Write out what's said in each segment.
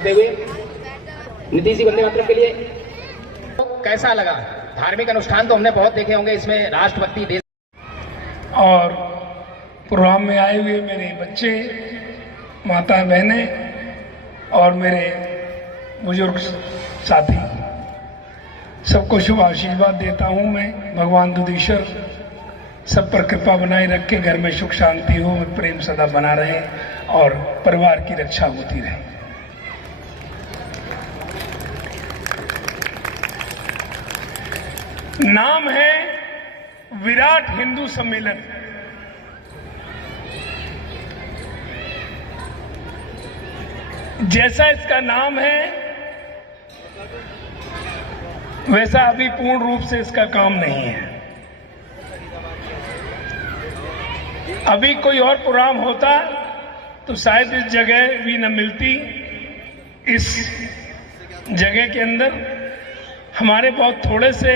रखते हुए नीतीश जी वंदे मातरम के लिए। तो कैसा लगा? धार्मिक अनुष्ठान तो हमने बहुत देखे होंगे, इसमें राष्ट्रभक्ति देश और प्रोग्राम में आए हुए मेरे बच्चे, माता बहनें और मेरे बुजुर्ग साथी, सबको शुभ आशीर्वाद देता हूं मैं। भगवान दुधीश्वर सब पर कृपा बनाए रखे, घर में सुख शांति हो, प्रेम सदा बना रहे और परिवार की रक्षा होती रहे। नाम है विराट हिंदू सम्मेलन। जैसा इसका नाम है वैसा अभी पूर्ण रूप से इसका काम नहीं है। अभी कोई और प्रोग्राम होता तो शायद इस जगह भी न मिलती। इस जगह के अंदर हमारे बहुत थोड़े से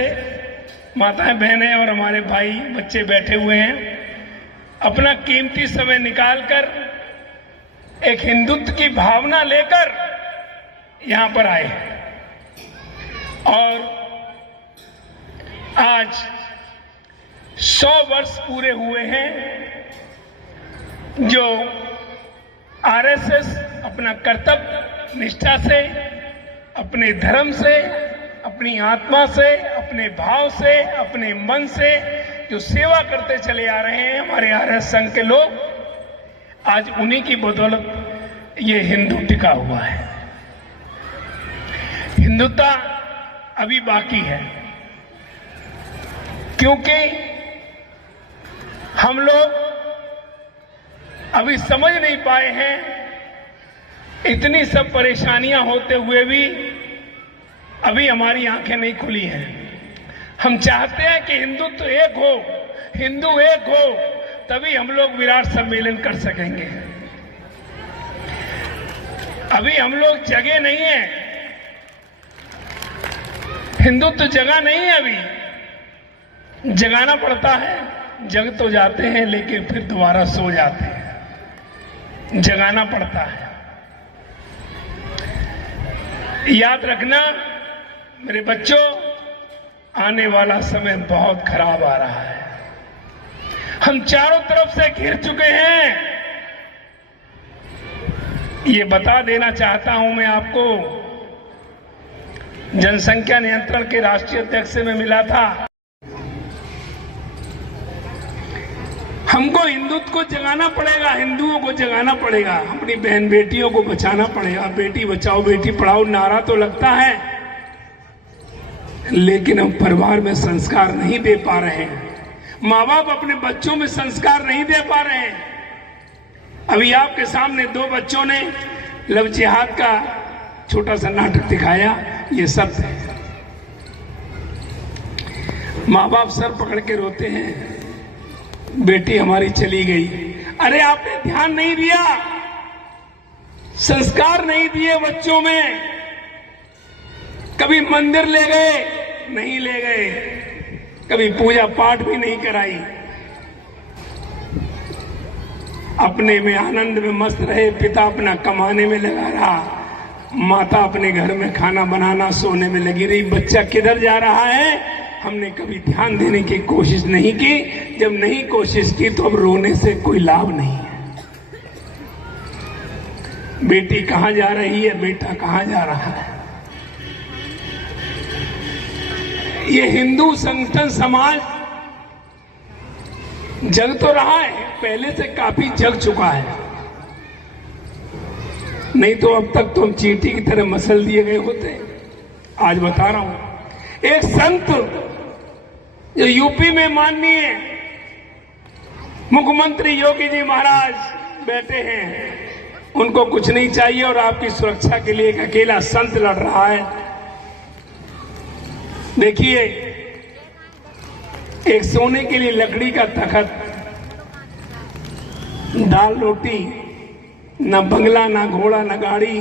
माताएं बहनें और हमारे भाई बच्चे बैठे हुए हैं, अपना कीमती समय निकालकर एक हिंदुत्व की भावना लेकर यहां पर आए हैं। और आज 100 वर्ष पूरे हुए हैं जो आरएसएस अपना कर्तव्य निष्ठा से, अपने धर्म से, अपनी आत्मा से, अपने भाव से, अपने मन से जो सेवा करते चले आ रहे हैं हमारे आरएस संघ के लोग, आज उन्हीं की बदौलत ये हिंदू टिका हुआ है। हिंदुत्व अभी बाकी है क्योंकि हम लोग अभी समझ नहीं पाए हैं, इतनी सब परेशानियां होते हुए भी अभी हमारी आंखें नहीं खुली हैं। हम चाहते हैं कि हिंदुत्व एक हो, हिंदू एक हो, तभी हम लोग विराट सम्मेलन कर सकेंगे। अभी हम लोग जगह नहीं है, हिंदुत्व जगह नहीं है, अभी जगाना पड़ता है। जग तो जाते हैं लेकिन फिर दोबारा सो जाते हैं, जगाना पड़ता है। याद रखना मेरे बच्चों, आने वाला समय बहुत खराब आ रहा है। हम चारों तरफ से घिर चुके हैं। ये बता देना चाहता हूं मैं आपको, जनसंख्या नियंत्रण के राष्ट्रीय अध्यक्ष से मैं मिला था। हमको हिंदुत्व को जगाना पड़ेगा, हिंदुओं को जगाना पड़ेगा, अपनी बहन बेटियों को बचाना पड़ेगा। बेटी बचाओ बेटी पढ़ाओ नारा तो लगता है, लेकिन हम परिवार में संस्कार नहीं दे पा रहे हैं। माँ बाप अपने बच्चों में संस्कार नहीं दे पा रहे हैं। अभी आपके सामने 2 बच्चों ने लव जिहाद का छोटा सा नाटक दिखाया, ये सत्य है। माँ बाप सर पकड़ के रोते हैं, बेटी हमारी चली गई। अरे आपने ध्यान नहीं दिया, संस्कार नहीं दिए बच्चों में। कभी मंदिर ले गए, नहीं ले गए, कभी पूजा पाठ भी नहीं कराई। अपने में आनंद में मस्त रहे, पिता अपना कमाने में लगा रहा, माता अपने घर में खाना बनाना सोने में लगी रही। बच्चा किधर जा रहा है हमने कभी ध्यान देने की कोशिश नहीं की। जब नहीं कोशिश की तो अब रोने से कोई लाभ नहीं है। बेटी कहां जा रही है, बेटा कहां जा रहा है। ये हिंदू संगठन समाज जग तो रहा है, पहले से काफी जग चुका है, नहीं तो अब तक तो हम चींटी की तरह मसल दिए गए होते। आज बता रहा हूं, एक संत जो यूपी में माननीय मुख्यमंत्री योगी जी महाराज बैठे हैं, उनको कुछ नहीं चाहिए और आपकी सुरक्षा के लिए एक अकेला संत लड़ रहा है। देखिए, एक सोने के लिए लकड़ी का तखत, दाल रोटी, न बंगला, न घोड़ा, न गाड़ी,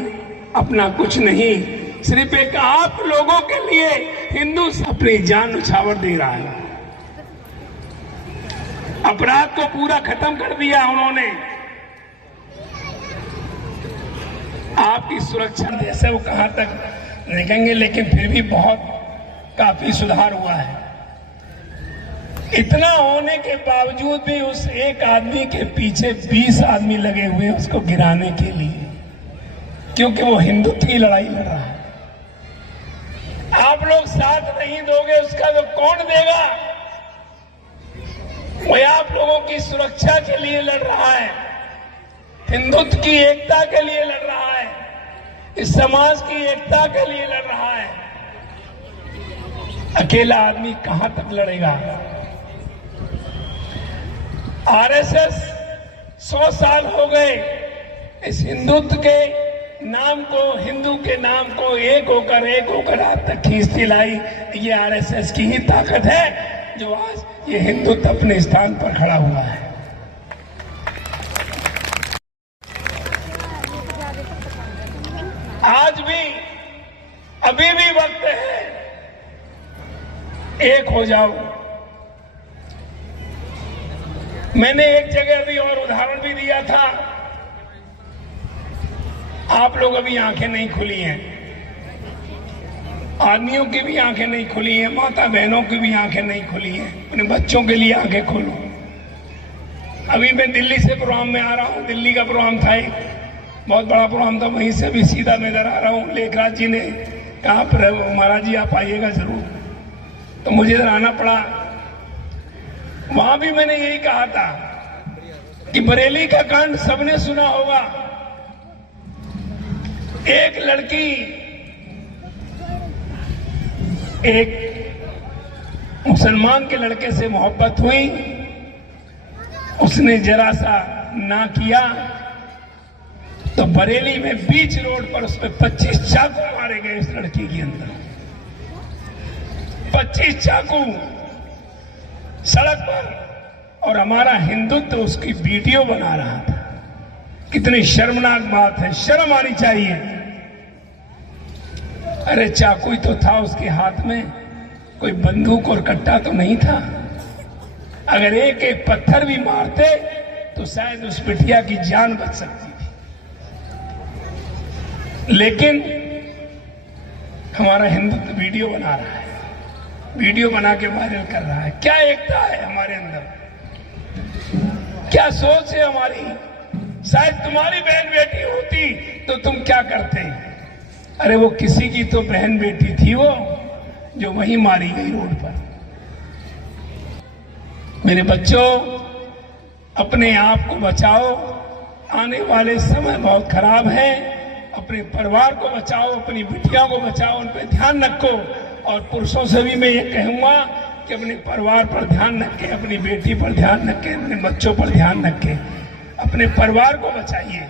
अपना कुछ नहीं, सिर्फ एक आप लोगों के लिए हिंदू अपनी जान न्यौछावर दे रहा है। अपराध को पूरा खत्म कर दिया उन्होंने। आपकी सुरक्षा जैसे वो कहां तक देखेंगे, लेकिन फिर भी बहुत काफी सुधार हुआ है। इतना होने के बावजूद भी उस एक आदमी के पीछे 20 आदमी लगे हुए हैं उसको गिराने के लिए, क्योंकि वो हिंदुत्व की लड़ाई लड़ रहा है। आप लोग साथ नहीं दोगे उसका तो कौन देगा? वो आप लोगों की सुरक्षा के लिए लड़ रहा है, हिंदुत्व की एकता के लिए लड़ रहा है, इस समाज की एकता के लिए लड़ रहा है। अकेला आदमी कहां तक लड़ेगा? आरएसएस 100 साल हो गए इस हिंदुत्व के नाम को, हिंदू के नाम को एक होकर आज तक खींचती लाई। ये आरएसएस की ही ताकत है जो आज ये हिंदुत्व अपने स्थान पर खड़ा हुआ है। आज भी अभी भी वक्त है, एक हो जाओ। मैंने एक जगह अभी और उदाहरण भी दिया था, आप लोग अभी आंखें नहीं खुली हैं, आदमियों की भी आंखें नहीं खुली हैं, माता बहनों की भी आंखें नहीं खुली हैं, अपने बच्चों के लिए आंखें खोलो। अभी मैं दिल्ली से प्रोग्राम में आ रहा हूं, दिल्ली का प्रोग्राम था, एक बहुत बड़ा प्रोग्राम था, वहीं से भी सीधा मैं इधर आ रहा हूं। लेखराज जी ने कहा महाराज जी आप आइएगा जरूर, तो मुझे इधर आना पड़ा। वहां भी मैंने यही कहा था कि बरेली का कांड सबने सुना होगा। एक लड़की एक मुसलमान के लड़के से मोहब्बत हुई, उसने जरा सा ना किया तो बरेली में बीच रोड पर उस पर 25 चाकू मारे गए इस लड़की के अंदर। 25 चाकू सड़क पर, और हमारा हिंदुत्व उसकी वीडियो बना रहा था। कितनी शर्मनाक बात है, शर्म आनी चाहिए। अरे चाकू ही तो था उसके हाथ में, कोई बंदूक और कट्टा तो नहीं था। अगर एक एक पत्थर भी मारते तो शायद उस बिटिया की जान बच सकती थी, लेकिन हमारा हिंदुत्व वीडियो बना रहा है, वीडियो बना के वायरल कर रहा है। क्या एकता है हमारे अंदर, क्या सोच है हमारी। शायद तुम्हारी बहन बेटी होती तो तुम क्या करते? अरे वो किसी की तो बहन बेटी थी वो, जो वहीं मारी गई रोड पर। मेरे बच्चों, अपने आप को बचाओ, आने वाले समय बहुत खराब है। अपने परिवार को बचाओ, अपनी बिटिया को बचाओ, उन पर ध्यान रखो। और पुरुषों से भी मैं ये कहूंगा कि अपने परिवार पर ध्यान रखें, अपनी बेटी पर ध्यान रखें, अपने बच्चों पर ध्यान रखें, अपने परिवार को बचाइए।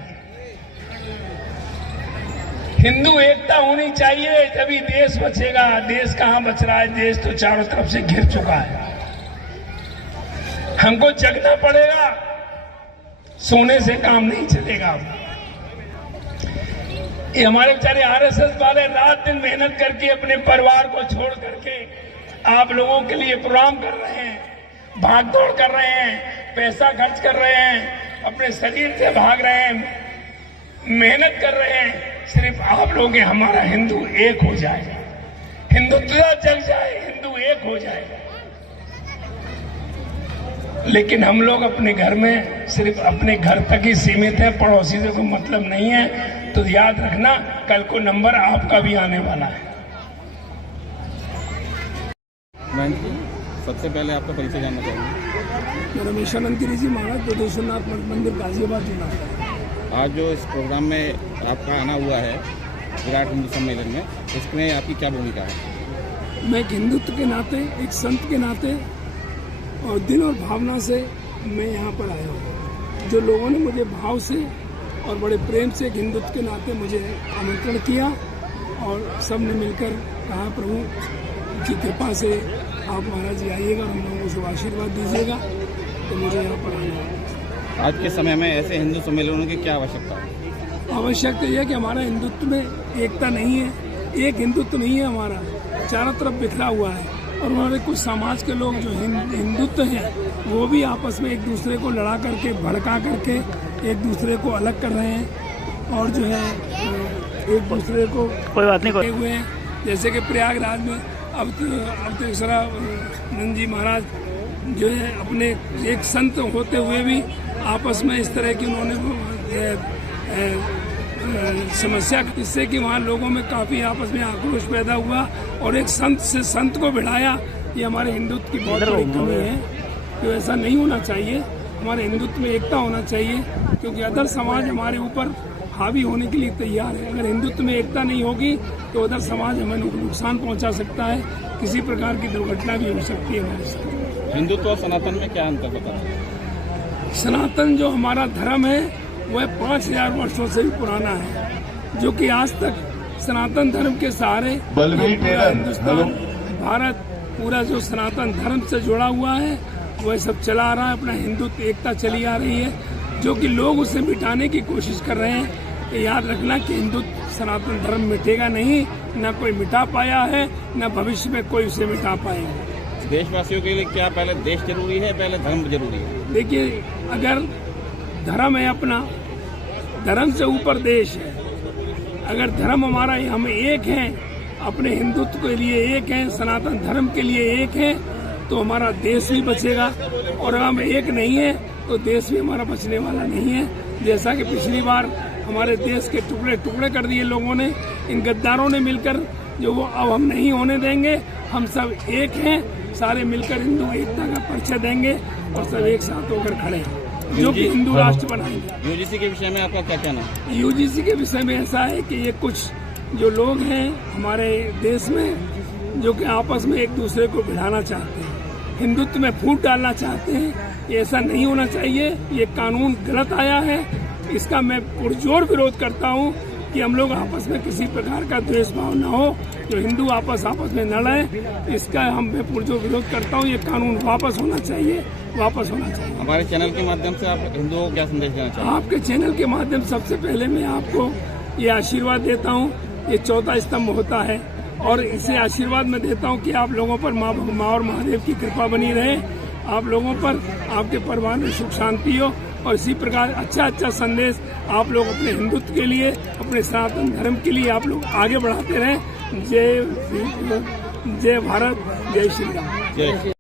हिंदू एकता होनी चाहिए, तभी देश बचेगा। देश कहां बच रहा है? देश तो चारों तरफ से घिर चुका है। हमको जगना पड़ेगा, सोने से काम नहीं चलेगा। ये हमारे बेचारे आरएसएस वाले रात दिन मेहनत करके अपने परिवार को छोड़ करके आप लोगों के लिए प्रोग्राम कर रहे हैं, भाग दौड़ कर रहे हैं, पैसा खर्च कर रहे हैं, अपने शरीर से भाग रहे हैं, मेहनत कर रहे हैं। सिर्फ आप लोग हमारा हिंदू एक हो जाए, हिंदुत्व जग जाए, हिंदू एक हो जाए। लेकिन हम लोग अपने घर में सिर्फ अपने घर तक ही सीमित है, पड़ोसी से कोई मतलब नहीं है। तो याद रखना, कल को नंबर आपका भी आने वाला है। सबसे पहले आपका परिचय जानना चाहेंगे। मेरा मिशानंद गिरी जी महाराज बदेश्वरनाथ मंदिर गाजियाबाद जिला। आज जो इस प्रोग्राम में आपका आना हुआ है विराट हिंदू सम्मेलन में, इसमें आपकी क्या भूमिका है? मैं एक हिंदुत्व के नाते, एक संत के नाते और दिल और भावना से मैं यहाँ पर आया हूँ। जो लोगों ने मुझे भाव से और बड़े प्रेम से एक हिंदुत्व के नाते मुझे आमंत्रण किया और सब ने मिलकर कहा प्रभु की कृपा से आप महाराज जी आइएगा, हम लोगों को शुभ आशीर्वाद दीजिएगा, तो मुझे यहाँ पर आना है। आज के समय में ऐसे हिंदू सम्मेलनों की क्या आवश्यकता है? आवश्यकता यह है कि हमारा हिंदुत्व में एकता नहीं है, एक हिंदुत्व नहीं है हमारा, चारों तरफ बिखरा हुआ है। और हमारे कुछ समाज के लोग जो हिंदुत्व हैं वो भी आपस में एक दूसरे को लड़ा करके, भड़का करके एक दूसरे को अलग कर रहे हैं। और जो है एक दूसरे को कोई बात नहीं, हुए हैं। जैसे कि प्रयागराज में अब तो नंद जी महाराज जो है अपने एक संत होते हुए भी आपस में इस तरह की उन्होंने समस्या, इससे कि वहाँ लोगों में काफी आपस में आक्रोश पैदा हुआ और एक संत से संत को भिड़ाया। ये हमारे हिंदुत्व की बहुत बड़ी कमी है, तो ऐसा नहीं होना चाहिए। हमारे हिंदुत्व में एकता होना चाहिए, क्योंकि अदर समाज हमारे ऊपर हावी होने के लिए तैयार है। अगर हिंदुत्व में एकता नहीं होगी तो अदर समाज हमें नुकसान पहुंचा सकता है, किसी प्रकार की दुर्घटना भी हो सकती है हमारे साथ। हिंदुत्व और सनातन में क्या अंतर बता? सनातन जो हमारा धर्म है वह 5000 वर्षों से भी पुराना है, जो कि आज तक सनातन धर्म के सहारे पूरा हिंदुस्तान, भारत पूरा जो सनातन धर्म से जुड़ा हुआ है वह सब चला आ रहा है। अपना हिंदुत्व एकता चली आ रही है, जो कि लोग उसे मिटाने की कोशिश कर रहे हैं। याद रखना कि हिंदुत्व सनातन धर्म मिटेगा नहीं, न कोई मिटा पाया है, न भविष्य में कोई उसे मिटा पाएगा। देशवासियों के लिए क्या पहले देश जरूरी है, पहले धर्म जरूरी है? देखिए, अगर धर्म है अपना, धर्म से ऊपर देश है। अगर धर्म हमारा, हम एक हैं, अपने हिंदुत्व के लिए एक हैं, सनातन धर्म के लिए एक हैं, तो हमारा देश भी बचेगा। और हम एक नहीं है तो देश भी हमारा बचने वाला नहीं है। जैसा कि पिछली बार हमारे देश के टुकड़े टुकड़े कर दिए लोगों ने, इन गद्दारों ने मिलकर, जो वो अब हम नहीं होने देंगे। हम सब एक हैं, सारे मिलकर हिंदू एकता का परिचय देंगे और सब एक साथ होकर खड़े हैं, जो कि हिंदू राष्ट्र बनाएंगे। यूजीसी के विषय में आपका क्या कहना है? यूजीसी के विषय में ऐसा है कि ये कुछ जो लोग हैं हमारे देश में, जो कि आपस में एक दूसरे को भिड़ाना चाहते हैं, हिंदुत्व में फूट डालना चाहते हैं। ये ऐसा नहीं होना चाहिए। ये कानून गलत आया है, इसका मैं पुरजोर विरोध करता हूँ कि हम लोग आपस में किसी प्रकार का द्वेष भाव न हो, जो हिंदू आपस में न लड़े, इसका मैं पुरजोर विरोध करता हूँ। ये कानून वापस होना चाहिए, वापस होना चाहिए। हमारे चैनल के माध्यम से आप हिंदुओं को क्या संदेश देना चाहते हैं? आपके चैनल के माध्यम से सबसे पहले मैं आपको ये आशीर्वाद देता हूँ। ये चौथा स्तंभ होता है और इसे आशीर्वाद में देता हूँ कि आप लोगों पर माँ और महादेव की कृपा बनी रहे, आप लोगों पर, आपके परिवार में सुख शांति हो और इसी प्रकार अच्छा संदेश आप लोग अपने हिंदुत्व के लिए, अपने सनातन धर्म के लिए आप लोग आगे बढ़ाते रहें। जय भारत, जय श्री राम।